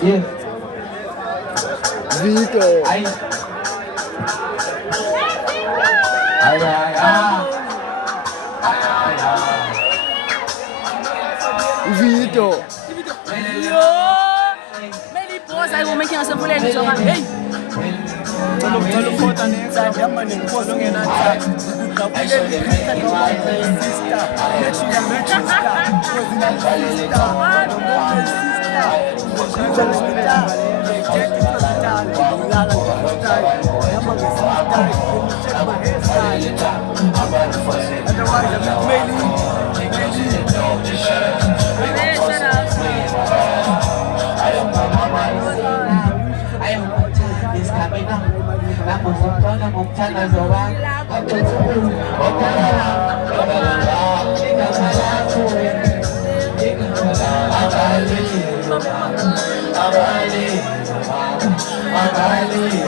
Yeah. Vito. Ay. Ay, ay, ah. Ay, ay, ah. Vito. Yo! Mais les pros, ça, ils vont mettre ensemble pour les gens. Hey! Namun sekarang mungkin azawang aku tuh Abali